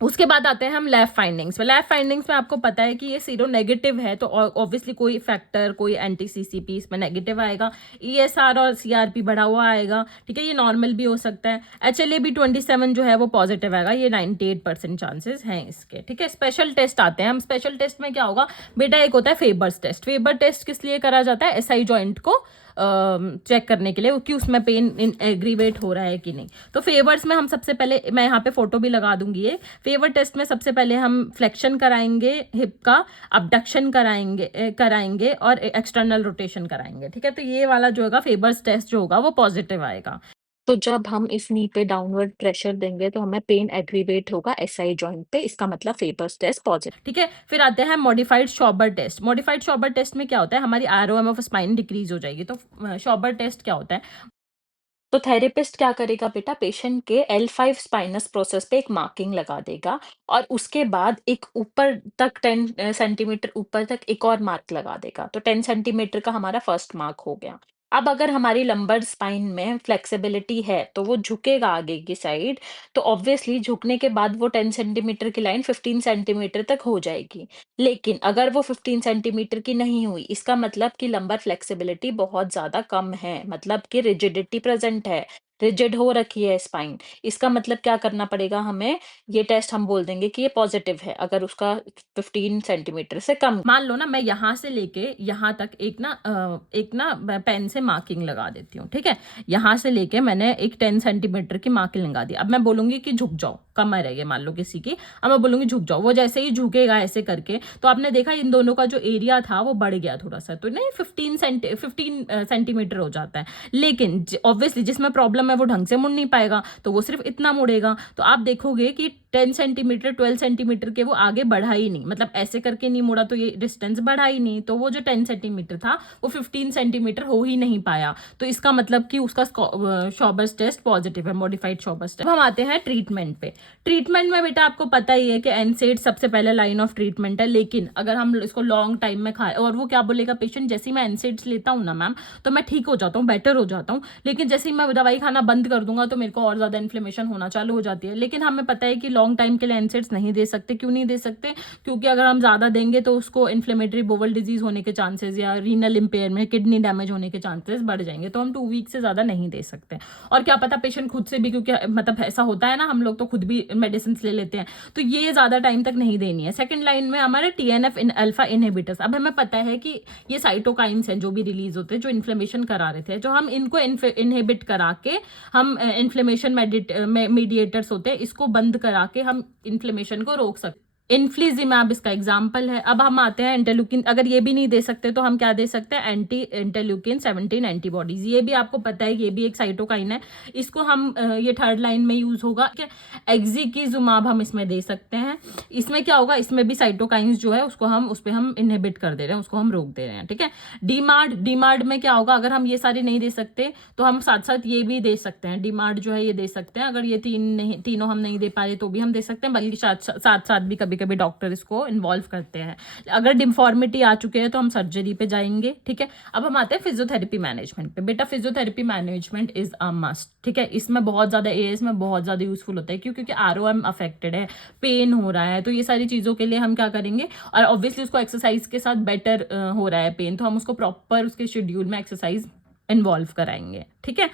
उसके बाद आते हैं हम लैब फाइंडिंग्स में। लैब फाइंडिंग्स में आपको पता है कि ये सीरो नेगेटिव है, तो ऑब्वियसली कोई फैक्टर, कोई एंटी सीसीपी इसमें नेगेटिव आएगा, ईएसआर और सीआरपी बढ़ा हुआ आएगा, ठीक है, ये नॉर्मल भी हो सकता है। HLA-B27 जो है वो पॉजिटिव आएगा, ये 98% चांसेस हैं इसके, ठीक है। स्पेशल टेस्ट आते हैं हम। स्पेशल टेस्ट में क्या होगा बेटा, एक होता है फेबर्स टेस्ट। फेबर टेस्ट किस लिए करा जाता है, एसआई जॉइंट को चेक करने के लिए कि उसमें पेन एग्रीवेट हो रहा है कि नहीं। तो फेवर्स में हम सबसे पहले, मैं यहाँ पे फोटो भी लगा दूंगी, ये फेवर टेस्ट में सबसे पहले हम फ्लेक्शन कराएंगे हिप का, अबडक्शन कराएंगे और एक्सटर्नल रोटेशन कराएंगे, ठीक है। तो ये वाला जो होगा फेवर्स टेस्ट जो होगा वो पॉजिटिव आएगा। तो जब हम इस नी पे डाउनवर्ड प्रेशर देंगे तो हमें पेन एग्रीवेट होगा एसआई जॉइंट पे, इसका मतलब फेबर्स टेस्ट पॉजिटिव। ठीक है। फिर आते हैं मॉडिफाइड शॉबर टेस्ट। मॉडिफाइड शॉबर टेस्ट में क्या होता है, हमारी आरओएम ऑफ स्पाइन डिक्रीज हो जाएगी। तो शॉबर टेस्ट क्या होता है, तो थेरेपिस्ट क्या करेगा बेटा, पेशेंट के L5 स्पाइनस प्रोसेस पे एक मार्किंग लगा देगा और उसके बाद एक ऊपर तक 10 सेंटीमीटर ऊपर तक एक और मार्क लगा देगा। तो 10 सेंटीमीटर का हमारा फर्स्ट मार्क हो गया। अब अगर हमारी लंबर स्पाइन में फ्लेक्सिबिलिटी है तो वो झुकेगा आगे की साइड, तो ऑब्वियसली झुकने के बाद वो 10 सेंटीमीटर की लाइन 15 सेंटीमीटर तक हो जाएगी। लेकिन अगर वो 15 सेंटीमीटर की नहीं हुई, इसका मतलब कि लंबर फ्लेक्सिबिलिटी बहुत ज्यादा कम है, मतलब कि रिजिडिटी प्रेजेंट है, रिजिड हो रखी है स्पाइन। इसका मतलब क्या करना पड़ेगा हमें, ये टेस्ट हम बोल देंगे कि ये पॉजिटिव है अगर उसका 15 सेंटीमीटर से कम। मान लो ना मैं यहाँ से लेके यहाँ तक एक ना पेन से मार्किंग लगा देती हूँ, ठीक है। यहाँ से लेके मैंने एक 10 सेंटीमीटर की मार्किंग लगा दी। अब मैं बोलूंगी कि झुक जाओ, कमर है ये मान लो किसी की, अब मैं बोलूंगी झुक जाओ। वो जैसे ही झुकेगा ऐसे करके, तो आपने देखा इन दोनों का जो एरिया था वो बढ़ गया थोड़ा सा, तो नहीं 15 सेंटीमीटर हो जाता है। लेकिन ऑब्वियसली जिसमें प्रॉब्लम है वो ढंग से मुड़ नहीं पाएगा, तो वो सिर्फ इतना मुड़ेगा। तो आप देखोगे कि 10 सेंटीमीटर 12 सेंटीमीटर के वो आगे बढ़ा ही नहीं, मतलब ऐसे करके नहीं मुड़ा तो ये डिस्टेंस बढ़ा ही नहीं, तो वो जो 10 सेंटीमीटर था वो 15 सेंटीमीटर हो ही नहीं पाया। तो इसका मतलब कि उसका शॉबर्स टेस्ट पॉजिटिव है, मॉडिफाइड शॉबर्स टेस्ट। हम आते हैं ट्रीटमेंट पे। ट्रीटमेंट में बेटा आपको पता ही है कि एनसेड सबसे पहले लाइन ऑफ ट्रीटमेंट है। लेकिन अगर हम इसको लॉन्ग टाइम में खाए, और वो क्या बोलेगा पेशेंट, जैसे ही मैं एनसेड्स लेता हूँ ना मैम, तो मैं ठीक हो जाता हूँ, बेटर हो जाता हूँ। लेकिन जैसे ही मैं दवाई खाना बंद कर दूंगा तो मेरे को और ज्यादा इन्फ्लेमेशन होना चालू हो जाती है। लेकिन हमें पता है कि लॉन्ग टाइम के लिए एनसेड्स नहीं दे सकते। क्यों नहीं दे सकते, क्योंकि अगर हम ज्यादा देंगे तो उसको इन्फ्लेमेटरी बोवल डिजीज होने के चांसेस या रीनल इम्पेयरमेंट, किडनी डैमेज होने के चांसेस बढ़ जाएंगे। तो हम 2 वीक से ज्यादा नहीं दे सकते। और क्या पता पेशेंट खुद से भी, क्योंकि मतलब ऐसा होता है ना, हम लोग तो खुद भी मेडिसिन ले लेते हैं, तो ये ज्यादा टाइम तक नहीं देनी है। सेकंड लाइन में हमारे TNF अल्फा इनहिबिटर्स। अब हमें पता है कि ये साइटोकाइंस हैं जो भी रिलीज होते हैं, जो इन्फ्लेमेशन करा रहे थे, जो हम इनको इनहिबिट करा के हम इन्फ्लेमेशन मीडिएटर्स होते हैं, इसको बंद करा के हम इन्फ्लेमेशन को रोक सकते हैं। इन्फ्लीजिमैब इसका एग्जाम्पल है। अब हम आते हैं इंटरल्यूकिन। अगर ये भी नहीं दे सकते तो हम क्या दे सकते हैं, एंटी इंटरल्यूकिन 17 एंटीबॉडीज। ये भी आपको पता है, ये भी एक साइटोकाइन है। इसको हम ये थर्ड लाइन में यूज होगा। एक्जिकिजुमाब हम इसमें दे सकते हैं। इसमें क्या होगा, इसमें भी साइटोकाइंस जो है उसको हम उस पर हम इनहिबिट कर दे रहे हैं, उसको हम रोक दे रहे हैं, ठीक है। डीमार्ड में क्या होगा, अगर हम ये सारे नहीं दे सकते तो हम साथ साथ ये भी दे सकते हैं। डीमार्ड जो है ये दे सकते हैं। अगर ये तीनों हम नहीं दे पा रहे तो भी हम दे सकते हैं, बल्कि साथ साथ भी कभी कभी कभी डॉक्टर इसको इन्वॉल्व करते हैं। अगर डिफॉर्मिटी आ चुके हैं तो हम सर्जरी पे जाएंगे, ठीक है। अब हम आते हैं फिजियोथेरेपी मैनेजमेंट पे। बेटा physiotherapy management is a must, ठीक है। इसमें बहुत ज़्यादा एएस में बहुत ज़्यादा यूजफुल होता है, क्यों? क्योंकि आरओएम अफेक्टेड है, पेन हो रहा है, तो ये सारी चीज़ों के लिए हम क्या करेंगे, और ऑब्वियसली उसको एक्सरसाइज के साथ बेटर हो रहा है पेन, तो हम उसको प्रॉपर उसके शेड्यूल में एक्सरसाइज इन्वॉल्व कराएंगे, ठीक है।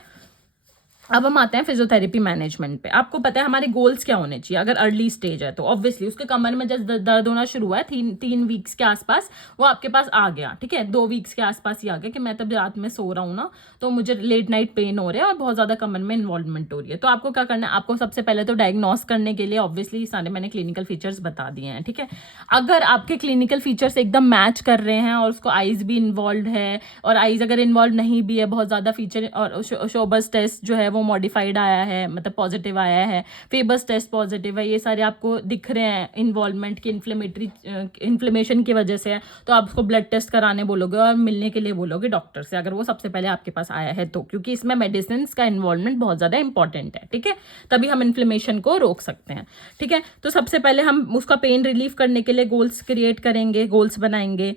अब हम आते हैं फिजियोथेरेपी मैनेजमेंट पे। आपको पता है हमारे गोल्स क्या होने चाहिए अगर अर्ली स्टेज है तो। ऑब्वियसली उसके कमर में जब दर्द होना शुरू हुआ है 3 वीक्स के आसपास, वो आपके पास आ गया, ठीक है। 2 वीक्स के आसपास ही आ गया कि मैं तब रात में सो रहा हूँ ना, तो मुझे लेट नाइट पेन हो रहा है और बहुत ज़्यादा कमर में इन्वॉल्वमेंट हो रही है। तो आपको क्या करना है, आपको सबसे पहले तो डायग्नोस करने के लिए ऑब्वियसली सारे मैंने क्लिनिकल फीचर्स बता दिए हैं, ठीक है। अगर आपके क्लिनिकल फीचर्स एकदम मैच कर रहे हैं और उसको आइज भी इन्वॉल्व है, और आइज अगर इन्वॉल्व नहीं भी है, बहुत ज़्यादा फीचर, और शोबर्स टेस्ट जो है वो मॉडिफाइड आया है, मतलब पॉजिटिव आया है, फेबर्स टेस्ट पॉजिटिव है, ये सारे आपको दिख रहे हैं इन्वॉल्वमेंट की इन्फ्लेमेशन की वजह से है, तो आप उसको ब्लड टेस्ट कराने बोलोगे और मिलने के लिए बोलोगे डॉक्टर से, अगर वो सबसे पहले आपके पास आया है तो, क्योंकि इसमें मेडिसिन का इन्वॉल्वमेंट बहुत ज़्यादा इंपॉर्टेंट है, ठीक है। तभी हम इन्फ्लेमेशन को रोक सकते हैं, ठीक है। तो सबसे पहले हम उसका पेन रिलीफ करने के लिए गोल्स क्रिएट करेंगे, गोल्स बनाएंगे।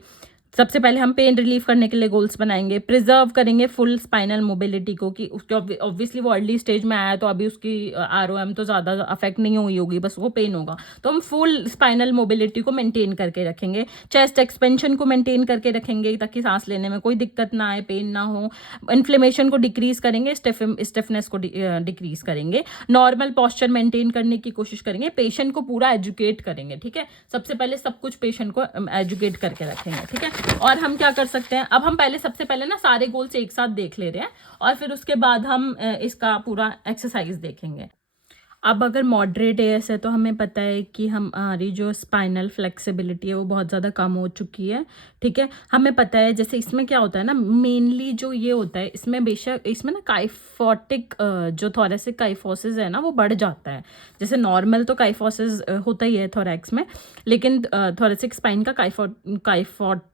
सबसे पहले हम पेन रिलीफ करने के लिए गोल्स बनाएंगे। प्रिजर्व करेंगे फुल स्पाइनल मोबिलिटी को, कि उसके ऑब्वियसली वो अर्ली स्टेज में आया है तो अभी उसकी आरओएम तो ज़्यादा अफेक्ट नहीं हुई होगी, बस वो पेन होगा, तो हम फुल स्पाइनल मोबिलिटी को मेंटेन करके रखेंगे। चेस्ट एक्सपेंशन को मेंटेन करके रखेंगे ताकि सांस लेने में कोई दिक्कत ना आए, पेन ना हो। इन्फ्लेमेशन को डिक्रीज करेंगे, स्टिफनेस को डिक्रीज करेंगे। नॉर्मल पॉस्चर मेंटेन करने की कोशिश करेंगे। पेशेंट को पूरा एजुकेट करेंगे, ठीक है। सबसे पहले सब कुछ पेशेंट को एजुकेट करके रखेंगे, ठीक है। और हम क्या कर सकते हैं, अब हम पहले सबसे पहले ना सारे गोल्स एक साथ देख ले रहे हैं, और फिर उसके बाद हम इसका पूरा एक्सरसाइज देखेंगे। अब अगर मॉडरेट एएस है तो हमें पता है कि हमारी जो स्पाइनल फ्लेक्सिबिलिटी है वो बहुत ज़्यादा कम हो चुकी है, ठीक है। हमें पता है जैसे इसमें क्या होता है ना, मेनली जो ये होता है इसमें, बेशक इसमें ना काइफोटिक जो थोरेसिक काइफोसिस है ना वो बढ़ जाता है। जैसे नॉर्मल तो काइफोसिस होता ही है थोरैक्स में, लेकिन थोरेसिक स्पाइन का काइफोटिक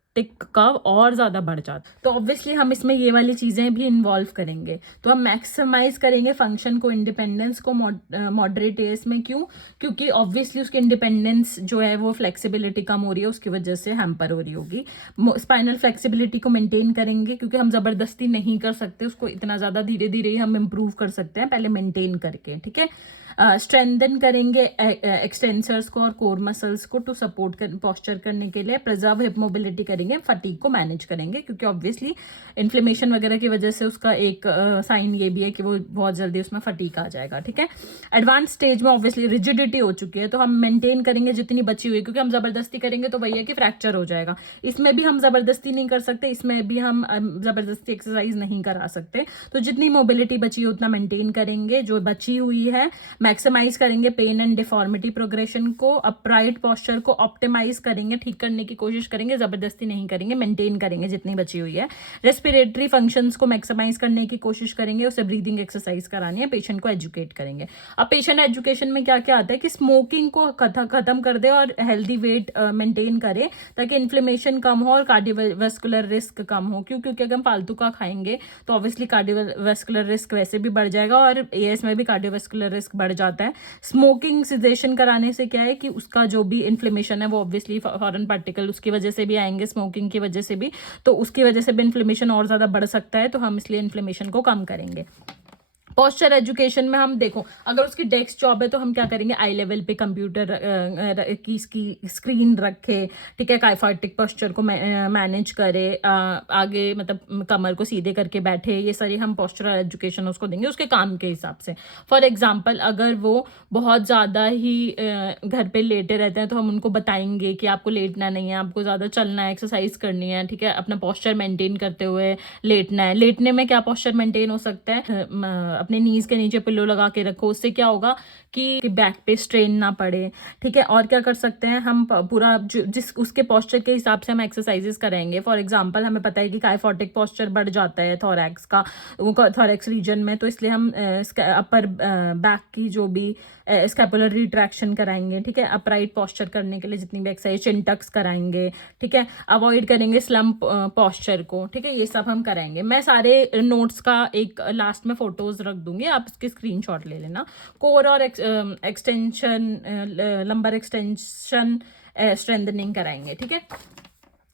का और ज़्यादा बढ़ जाता है। तो ऑब्वियसली हम इसमें ये वाली चीज़ें भी इन्वॉल्व करेंगे। तो हम मैक्सिमाइज करेंगे फंक्शन को, इंडिपेंडेंस को मॉडरेट एएस में। क्यों? क्योंकि ऑब्वियसली उसकी इंडिपेंडेंस जो है वो फ्लेक्सिबिलिटी कम हो रही है, उसकी वजह से हैम्पर हो रही होगी। स्पाइनल फ्लेक्सिबिलिटी को मेंटेन करेंगे, क्योंकि हम ज़बरदस्ती नहीं कर सकते उसको इतना ज़्यादा, धीरे धीरे ही हम इम्प्रूव कर सकते हैं, पहले मेंटेन करके, ठीक है। स्ट्रेंथन करेंगे एक्सटेंसर्स को और कोर मसल्स को टू सपोर्ट पोस्चर करने के लिए। प्रिजर्व हिप मोबिलिटी करेंगे, फटीग को मैनेज करेंगे, क्योंकि ऑब्वियसली इन्फ्लेमेशन वगैरह की वजह से उसका एक साइन ये भी है कि वो बहुत जल्दी उसमें फटीग आ जाएगा, ठीक है। एडवांस स्टेज में ऑब्वियसली रिजिडिटी हो चुकी है, तो हम मेंटेन करेंगे जितनी बची हुई, क्योंकि हम जबरदस्ती करेंगे तो वही है कि फ्रैक्चर हो जाएगा। इसमें भी हम जबरदस्ती नहीं कर सकते, इसमें भी हम जबरदस्ती एक्सरसाइज नहीं करा सकते, तो जितनी मोबिलिटी बची है उतना मेंटेन करेंगे। जो बची हुई है मैक्सिमाइज करेंगे पेन एंड डिफॉर्मिटी प्रोग्रेशन को। अपराइट पोस्चर को ऑप्टिमाइज करेंगे, ठीक करने की कोशिश करेंगे, जबरदस्ती नहीं करेंगे, मेंटेन करेंगे जितनी बची हुई है। रेस्पिरेटरी फंक्शंस को मैक्सिमाइज करने की कोशिश करेंगे, उसे ब्रीदिंग एक्सरसाइज करानी है, पेशेंट को एजुकेट करेंगे। अब पेशेंट एजुकेशन में क्या क्या आता है कि स्मोकिंग को खत्म कर दे और हेल्दी वेट मेंटेन करे, ताकि इन्फ्लेमेशन कम हो और कार्डियोवास्कुलर रिस्क कम हो। क्यों? क्योंकि अगर हम फालतू का खाएंगे तो ऑब्वियसली कार्डियोवास्कुलर रिस्क वैसे भी बढ़ जाएगा, और एएस में भी कार्डियोवास्कुलर रिस्क बढ़ जाता है। स्मोकिंग सिजेशन कराने से क्या है कि उसका जो भी इन्फ्लेमेशन है वो ऑब्वियसली फॉरेन पार्टिकल उसकी वजह से भी आएंगे, स्मोकिंग की वजह से भी, तो उसकी वजह से भी इन्फ्लेमेशन और ज़्यादा बढ़ सकता है, तो हम इसलिए इन्फ्लेमेशन को कम करेंगे। पोस्चर एजुकेशन में हम देखो, अगर उसकी डेस्क जॉब है तो हम क्या करेंगे, आई लेवल पे कंप्यूटर की स्क्रीन रखे, ठीक है, काइफोटिक पोस्चर को मैनेज करे, आगे मतलब कमर को सीधे करके बैठे, ये सारी हम पोस्चरल एजुकेशन उसको देंगे उसके काम के हिसाब से। फॉर एग्जांपल अगर वो बहुत ज़्यादा ही घर पे लेटे रहते हैं तो हम उनको बताएंगे कि आपको लेटना नहीं है, आपको ज़्यादा चलना है, एक्सरसाइज करनी है, ठीक है, अपना पोस्चर मेंटेन करते हुए लेटना है। लेटने में क्या पोस्चर मेंटेन हो सकता है, अपने नीज के नीचे पिल्लो लगा के रखो, उससे क्या होगा कि बैक पे स्ट्रेन ना पड़े, ठीक है। और क्या कर सकते हैं हम, पूरा जिस उसके पोस्चर के हिसाब से हम एक्सरसाइजेस कराएंगे। फॉर एग्जांपल हमें पता है कि काइफोटिक पोस्चर बढ़ जाता है थोरैक्स का, थोरैक्स रीजन में, तो इसलिए हम अपर बैक की जो भी स्कैपुलर रिट्रैक्शन कराएंगे, ठीक है। अपराइट पोस्चर करने के लिए जितनी भी एक्सरसाइज, चिन टक्स कराएंगे, ठीक है। अवॉइड करेंगे स्लम्प पोस्चर को, ठीक है, ये सब हम कराएंगे। मैं सारे नोट्स का एक लास्ट में फोटोज रख दूंगी, आप इसके स्क्रीनशॉट ले लेना। कोर और एक्सटेंशन, लंबर एक्सटेंशन स्ट्रेंथनिंग कराएंगे, ठीक है।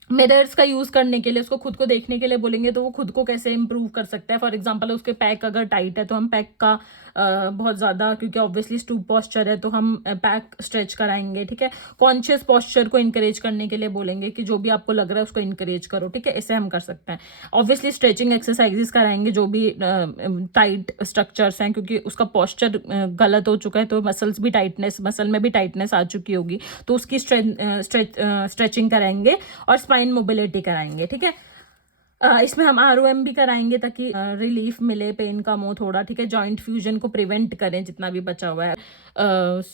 मिरर्स का यूज करने के लिए, उसको खुद को देखने के लिए बोलेंगे तो वो खुद को कैसे इंप्रूव कर सकता है। फॉर एग्जांपल उसके पैक अगर टाइट है तो हम पैक का बहुत ज़्यादा, क्योंकि ऑब्वियसली स्टूप पॉस्चर है तो हम पैक स्ट्रेच कराएंगे, ठीक है। कॉन्शियस पॉस्चर को इंकरेज करने के लिए बोलेंगे कि जो भी आपको लग रहा है उसको इंकरेज करो, ठीक है। ऐसे हम कर सकते हैं। ऑब्वियसली स्ट्रेचिंग एक्सरसाइजेस कराएंगे जो भी टाइट स्ट्रक्चर्स हैं, क्योंकि उसका पॉस्चर गलत हो चुका है तो मसल्स भी टाइटनेस, मसल में भी टाइटनेस आ चुकी होगी, तो उसकी स्ट्रेचिंग कराएंगे और स्पाइन मोबिलिटी कराएंगे, ठीक है। इसमें हम ROM भी कराएंगे ताकि रिलीफ मिले, पेन कम हो थोड़ा, ठीक है। जॉइंट फ्यूजन को प्रिवेंट करें जितना भी बचा हुआ है।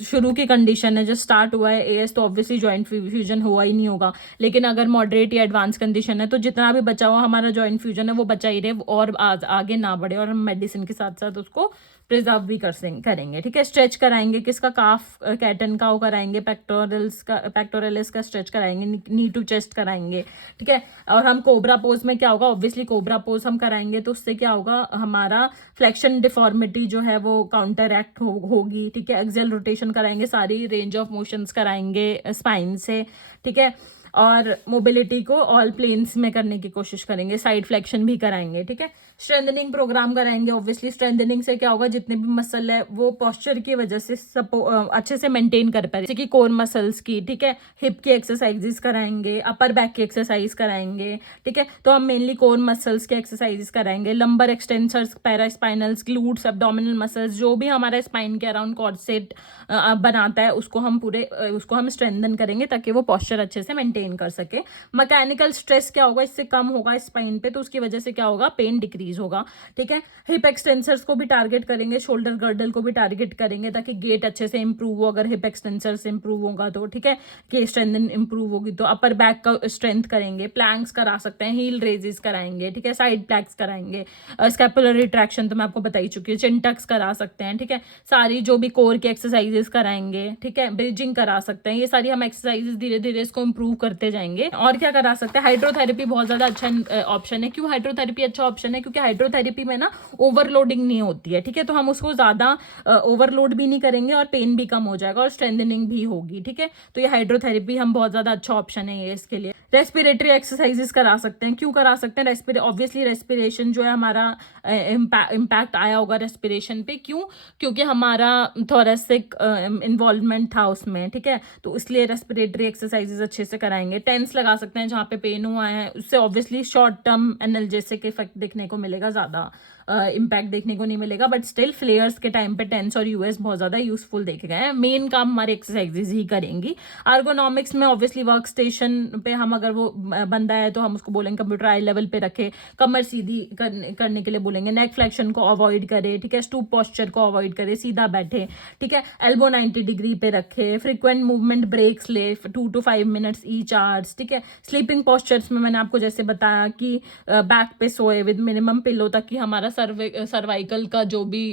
शुरू की कंडीशन है, जब स्टार्ट हुआ है AS तो ऑब्वियसली जॉइंट फ्यूजन हुआ ही नहीं होगा, लेकिन अगर मॉडरेट या एडवांस कंडीशन है तो जितना भी बचा हुआ हमारा जॉइंट फ्यूजन है वो बचा ही रहे और आगे ना बढ़े, और हम मेडिसिन के साथ साथ उसको प्रिजर्व भी करेंगे, ठीक है। स्ट्रेच कराएंगे किसका, काफ कैटन का वो कराएंगे, पेक्टोरलिस का स्ट्रेच कराएंगे, नी टू चेस्ट कराएंगे, ठीक है। और हम कोबरा पोज में क्या होगा, ऑब्वियसली कोबरा पोज हम कराएंगे तो उससे क्या होगा, हमारा फ्लेक्शन डिफॉर्मिटी जो है वो काउंटर एक्ट होगी, ठीक है। एक्सेल रोटेशन कराएंगे, सारी रेंज ऑफ मोशंस कराएंगे स्पाइन से, ठीक है। और मोबिलिटी को ऑल प्लेन्स में करने की कोशिश करेंगे, साइड फ्लेक्शन भी कराएंगे, ठीक है। स्ट्रेंथनिंग प्रोग्राम कराएंगे। ऑब्वियसली स्ट्रेंथनिंग से क्या होगा, जितने भी मसल है वो पॉस्चर की वजह से अच्छे से मेंटेन कर पाए, जैसे कि कोर मसल्स की, ठीक है। हिप की एक्सरसाइजेस कराएंगे, अपर बैक की एक्सरसाइज कराएंगे, ठीक है। तो हम मेनली कोर मसल्स के एक्सरसाइजेस कराएंगे, lumbar extensors, paraspinals, glutes, abdominal muscles, जो भी हमारा स्पाइन के अराउंड कॉर्सेट बनाता है उसको हम स्ट्रेंथन करेंगे ताकि वो पॉस्चर अच्छे से मेंटेन कर सके। मैकेनिकल स्ट्रेस क्या होगा, इससे कम होगा स्पाइन पे, तो उसकी वजह से क्या होगा, पेन डिक्रीज होगा, ठीक है। हिप एक्सटेंसर्स को भी टारगेट करेंगे, शोल्डर गर्डल को भी टारगेट करेंगे ताकि गेट अच्छे से इंप्रूव हो, अगर हिप एक्सटेंसर्स इंप्रूव होगा तो, ठीक है, कि स्ट्रेंथ इंप्रूव होगी तो। अपर बैक का स्ट्रेंथ करेंगे, प्लैंक्स करा सकते हैं, हील रेजेस कराएंगे, ठीक है, साइड प्लैंक्स कराएंगे, स्कैपुलर रिट्रैक्शन तो मैं आपको बता ही चुकी हूँ, चिन टक्स करा सकते हैं, ठीक है। सारी जो भी कोर की एक्सरसाइजेस कराएंगे, ठीक है, ब्रिजिंग करा सकते हैं, ये सारी हम एक्सरसाइजेस धीरे धीरे इसको इंप्रूव करते जाएंगे। और क्या करा सकते हैं, हाइड्रोथेरेपी बहुत ज्यादा अच्छा ऑप्शन है। क्यों हाइड्रोथेरेपी अच्छा ऑप्शन है, क्योंकि हाइड्रोथेरेपी में ना ओवरलोडिंग नहीं होती है, ठीक है। तो हम उसको ज्यादा ओवरलोड भी नहीं करेंगे और पेन भी कम हो जाएगा और स्ट्रेंथनिंग भी होगी, ठीक है। तो ये हाइड्रोथेरेपी हम बहुत ज्यादा अच्छा ऑप्शन है ये इसके लिए। रेस्पिरेटरी एक्सरसाइजेस करा सकते हैं। क्यों करा सकते हैं, ऑब्वियसली रेस्पिरेशन जो है हमारा इम्पैक्ट आया होगा रेस्पिरेशन पे, क्यों, क्योंकि हमारा थोरेसिक इन्वॉल्वमेंट था उसमें, ठीक है। तो इसलिए रेस्पिरेटरी एक्सरसाइजेस अच्छे से कराएंगे। टेंस लगा सकते हैं जहाँ पे पेन हुआ है, उससे obviously short term analgesic effect देखने को मिलेगा, ज्यादा इम्पैक्ट देखने को नहीं मिलेगा, बट स्टिल फ्लेयर्स के टाइम पे टेंस और यूएस बहुत ज्यादा यूजफुल देखे गए हैं। मेन काम हमारे एक्सरसाइजेज ही करेंगी। आर्गोनॉमिक्स में ऑब्वियसली वर्क स्टेशन पे हम, अगर वो बंदा है तो हम उसको बोलेंगे कंप्यूटर आई लेवल पे रखे, कमर सीधी करने के लिए बोलेंगे, नेक फ्लेक्शन को अवॉइड करे, ठीक है, स्टूप पॉस्चर को अवॉइड करे, सीधा बैठे, ठीक है, एल्बो 90 डिग्री पे रखे, फ्रिक्वेंट मूवमेंट ब्रेक्स ले 2 to 5 मिनट्स ईच आवर्स, ठीक है। स्लीपिंग पॉस्चर्स में मैंने आपको जैसे बताया कि बैक पे सोए विद मिनिमम पिलो, ताकि हमारा सर्वाइकल का जो भी,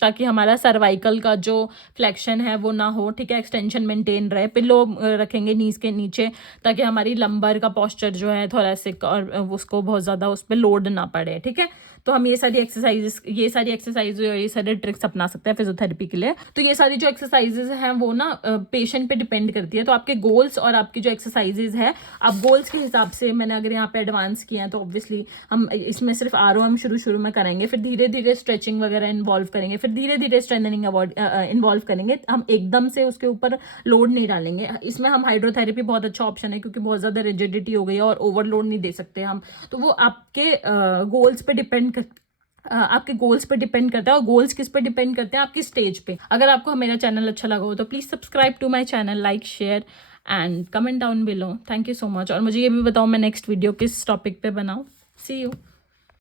ताकि हमारा सर्वाइकल का जो फ्लेक्शन है वो ना हो, ठीक है, एक्सटेंशन मेंटेन रहे। पिलो रखेंगे नीज के नीचे ताकि हमारी लंबर का पॉस्चर जो है थोरेसिक और उसको बहुत ज़्यादा उस पर लोड ना पड़े, ठीक है। तो हम ये सारी एक्सरसाइज और ये सारे ट्रिक्स अपना सकते हैं फिजियोथेरेपी के लिए। तो ये सारी जो एक्सरसाइजेज हैं वो ना पेशेंट पे डिपेंड करती है। तो आपके गोल्स और आपकी जो एक्सरसाइजेज है, आप गोल्स के हिसाब से, मैंने अगर यहाँ पे एडवांस किए हैं तो ऑब्वियसली हम इसमें सिर्फ ROM शुरू में कराएंगे, फिर धीरे धीरे स्ट्रेचिंग वगैरह इन्वॉल्व करेंगे, फिर धीरे धीरे स्ट्रेंथनिंग इन्वॉल्व करेंगे। हम एकदम से उसके ऊपर लोड नहीं डालेंगे। इसमें हम हाइड्रोथेरेपी बहुत अच्छा ऑप्शन है, क्योंकि बहुत ज़्यादा रिजिडिटी हो गई है और ओवरलोड नहीं दे सकते हम। तो वो आपके गोल्स पे डिपेंड करता है, और गोल्स किस पे डिपेंड करते हैं, आपकी स्टेज पे। अगर आपको मेरा चैनल अच्छा लगा हो तो please subscribe to my channel, like, share and comment down below. Thank you so much. और मुझे ये भी बताओ मैं नेक्स्ट वीडियो किस टॉपिक पे बनाऊँ। सी यू।